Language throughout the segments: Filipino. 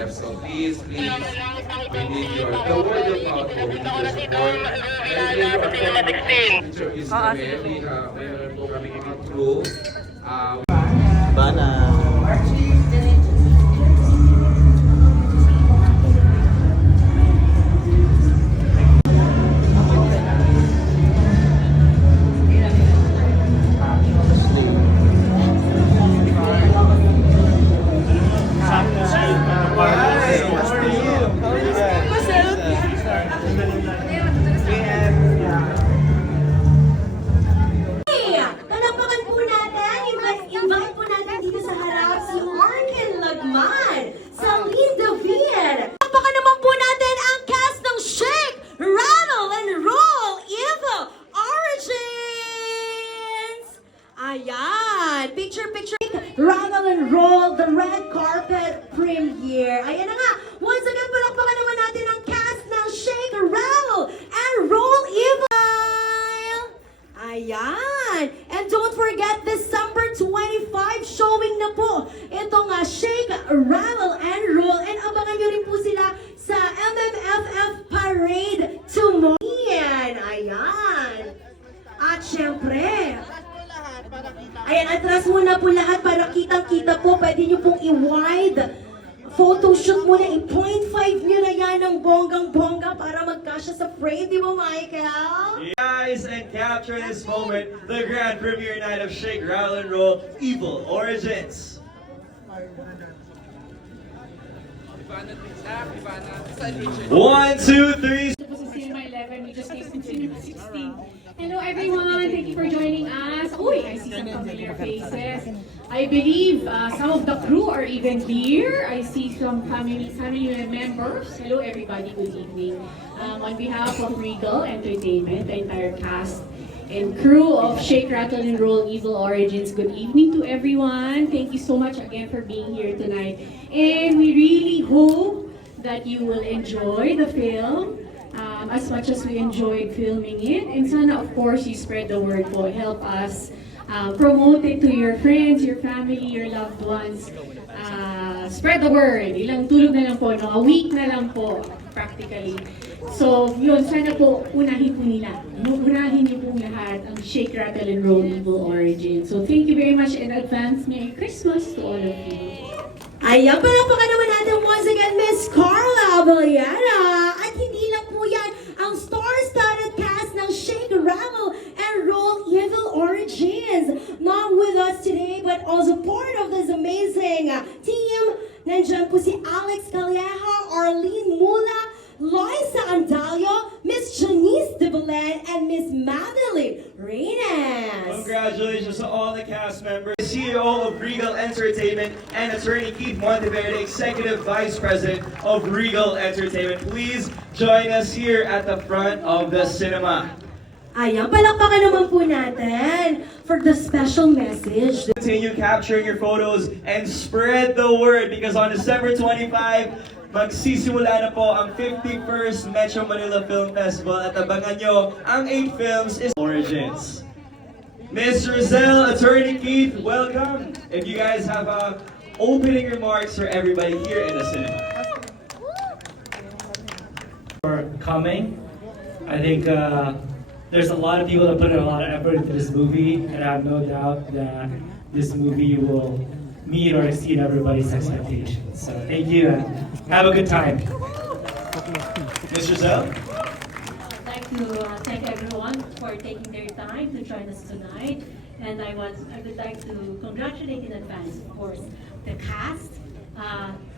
MMF. So please, we need the word of mouth po. We need your support. And if you are interviews kami, meron po kami mga crew. Bana. Ayan! Picture! Rattle and roll, the red carpet premiere. Ayan na nga! Once again, palakpakan naman natin ang cast ng Shake, Rattle, and Roll Evil! Ayan! And don't forget, December 25, showing na po itong Shake, Rattle, and Roll. And abangan nyo rin po sila sa MMFF Parade tomorrow. Ayan! At syempre, ayan, atras muna po lahat para kitang-kita po. Pwede nyo pong i-wide. Photoshoot muna, i-0.5 nyo na yan ng bonggang-bongga para magkasya sa frame. Di ba, Michael? Guys, and capture this moment, the grand premiere night of Shake, Rattle, and Roll Evil Origins. 1, 2, 3. This is Cinema 11. We just came from Cinema 16. Hello everyone, thank you for joining us. Uy, I see some familiar faces. I believe some of the crew are even here. I see some family members. Hello everybody, good evening. On behalf of Regal Entertainment, the entire cast and crew of Shake, Rattle, and Roll Evil Origins, good evening to everyone. Thank you so much again for being here tonight. And we really hope that you will enjoy the film as much as we enjoyed filming it. And sana, of course, you spread the word po. Help us promote it to your friends, your family, your loved ones. Spread the word. Ilang tulog na lang po, no? A week na lang po, practically. So, yun, sana po, unahin po nila. Unahin niyo po lahat ang Shake, Rattle, and Roll Evil Origin. So, thank you very much in advance. Merry Christmas to all of you. Ayan, palakpakan naman natin once again, Miss Carla Vallera. At hindi lang po yan ang star-studded cast ng Shake, Rattle, and Roll Evil Origins. Not with us today, but also part of this amazing team. Nandiyan po si Alex Calleja, Arlene Mula, Loisa Andalio, Miss Janice de Belen, and Miss Madeline Reynes. Congratulations to all the cast members. CEO of Regal Entertainment and Attorney Keith Monteverde, Executive Vice President of Regal Entertainment. Please join us here at the front of the cinema. Ayan, palakpakan naman po natin for the special message. Continue capturing your photos and spread the word because on December 25, magsisimula na po ang 51st Metro Manila Film Festival at abangan nyo ang 8 films is Origins. Ms. Roselle, Attorney Keith, welcome. If you guys have opening remarks for everybody here in the cinema. For coming. I think there's a lot of people that put in a lot of effort into this movie, and I have no doubt that this movie will meet or exceed everybody's expectations. So thank you and have a good time. Ms. Roselle? I'd like to thank everyone for taking their time to join us tonight. And I would like to congratulate in advance, of course, the cast,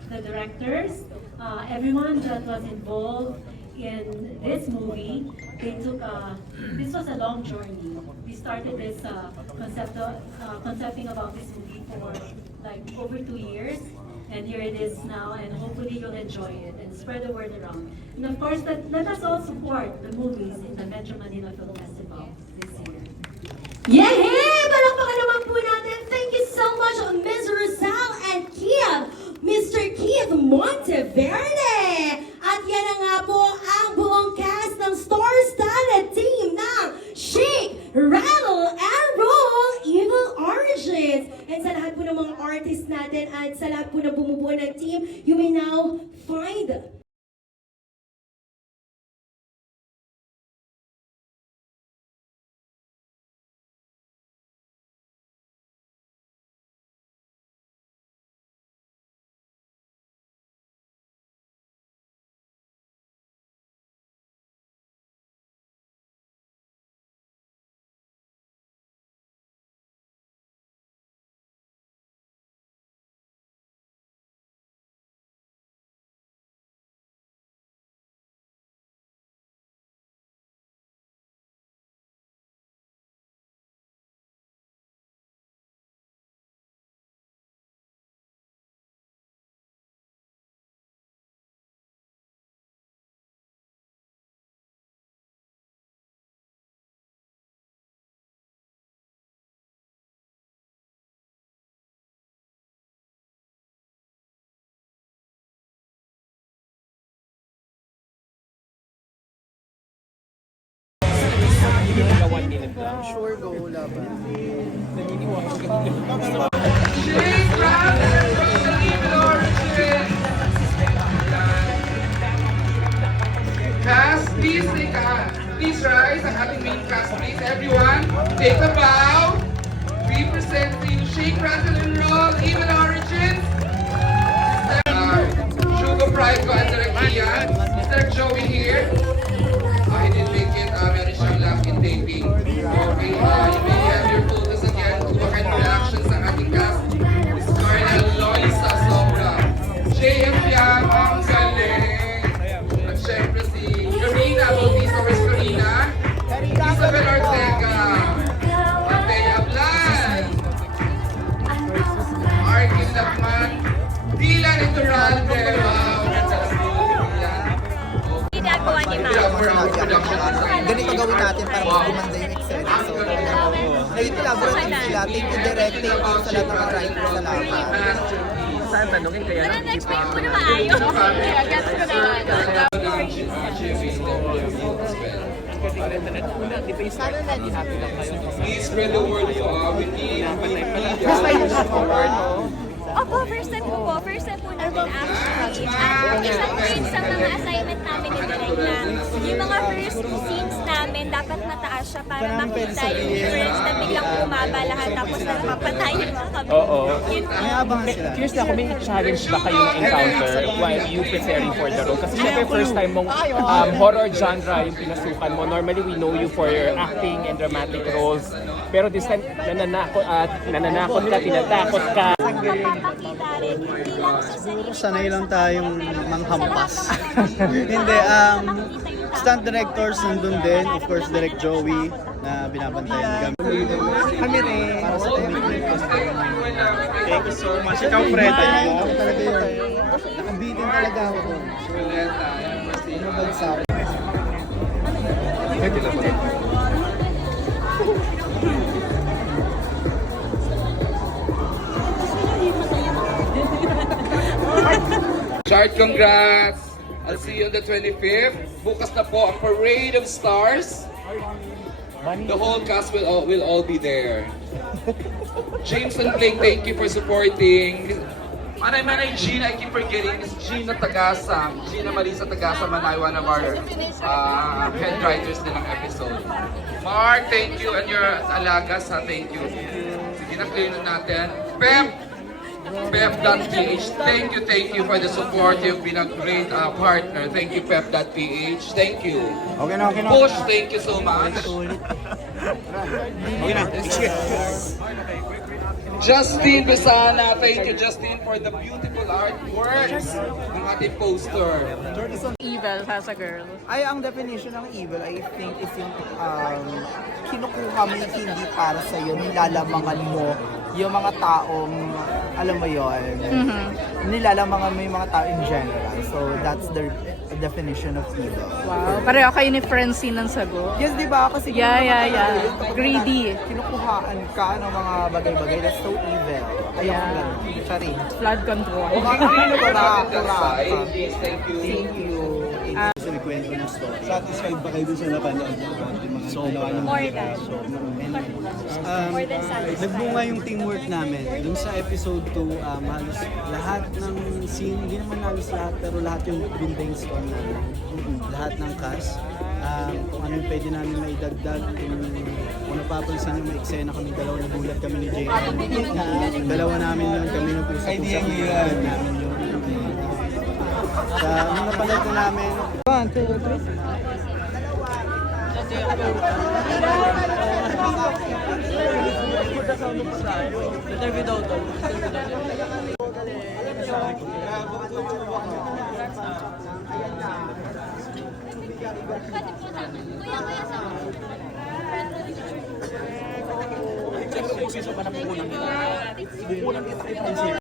the directors, everyone that was involved in this movie. They took this was a long journey. We started this concepting about this movie for like over 2 years. And here it is now, and hopefully you'll enjoy it and spread the word around. And of course, let us all support the movies in the Metro Manila Film Festival this year. Yay! Palakpakan naman po natin. Thank you so much, Ms. Roselle and Keith, Mr. Keith Monteverde. At yan na nga po ang buong cast ng star-studded team ng Shake, Rattle, and Roll Evil Origins. And sa lahat po ng mga artists natin at sa lahat po na bumubuo ng team. You may now find Cast, please rise ang ating main cast, please. Everyone, take a bow. Representing Shake, Rattle, and Roll, Evil Origins. Sugar Pride ko at Direct Ian. Mr. Joey here. I didn't make it. Meron siyang last in taping. Okay, you may have your photos again. Kuha kayo ng reactions sa ating cast. Miss Carla Loisa Sobra. JF Yang, ang galing. At syempre si Karina Bautista, where's Karina? Isabel Ortega. Antea Blan. Arkin Lakman. Dylan Iturralde. Wow, ganda ng Dylan. Ginagawa ni Ma'am. Ganito gawin natin para mas gumanda yung Excel. So, nag-collaborate sila. Thank you, Direct. Thank you sa lahat ng mga writers. Salamat. Pero na-explain mo na maayos. Gets ko na. Please spread the word we need support. Opo, first time ko po. First time po namin actually. At isa po rin sa mga assignment namin ni Direk na yung mga first scenes namin, dapat mataas siya para makita yung difference na biglang bumaba lahat tapos napapatayin mga kami. Oo. Yun po. Curious na ako, may challenge ba kayong encounter while you preparing for the role? Kasi syempre first time mong horror genre yung pinasukan mo. Normally we know you for your acting and dramatic roles. Pero this time, nananakot ka, tinatakot ka. Mapapakita rin, hindi lang sa sarili. Sanay lang tayong manghampas. Hindi, stunt directors nandun din. Of course, Direct Joey na binabantayan kami. Kami rin. Para sa commitment ko. Thank you so much. Ikaw, Fred. Ako talaga yun. Nakabitin talaga ako. So, ano bagsak? Chart, congrats! I'll see you on the 25th. Bukas na po ang Parade of Stars. The whole cast will all be there. James and Blake, thank you for supporting. Manay Gina, I keep forgetting. Miss Gina Tagasam. Gina Marisa Tagasam, Manay, one of our head writers din ng episode. Mark, thank you. And your alagas, thank you. Sige na, clear na natin. Pep.ph, thank you for the support. You've been a great partner. Thank you, Pep.ph. Thank you. Okay na. Push, thank you so much. Okay na. Justin Besana, thank you, Justin, for the beautiful artwork ng ating poster. Evil as a girl. Ay, ang definition ng evil, I think, is yung kinukuha mo yung hindi para sa'yo, nilalamangan mo yung mga taong, alam mo yun, nilalamangan mo yung mga tao in general. So, that's the definition of evil. Wow. Pareho kayo ni Francine ng sagot. Yes, di ba? Kasi Yeah. kapag Greedy. Kinukuhaan ka ng mga bagay-bagay, that's so evil. Ayaw Yeah. ko lang. Sorry. Flood control. Ano ba? Thank you. Thank you. Sa kwento ng story. Satisfied ba kayo dun sa napanood niyo? More than. More than satisfied. Nagbunga yung teamwork namin. Dun sa episode 2, halos lahat ng scene, hindi naman halos lahat, pero lahat yung brainstorm namin. Lahat ng cast. Kung ano yung pwede namin maidagdag, kung napapansin yung may eksena kami, dalawa nagulat kami ni Jane. Dalawa namin yun, kami nag-usap-usap namin yun. Sa nung napanood na namin, 1, 2, 3. Interview daw to. Kuya,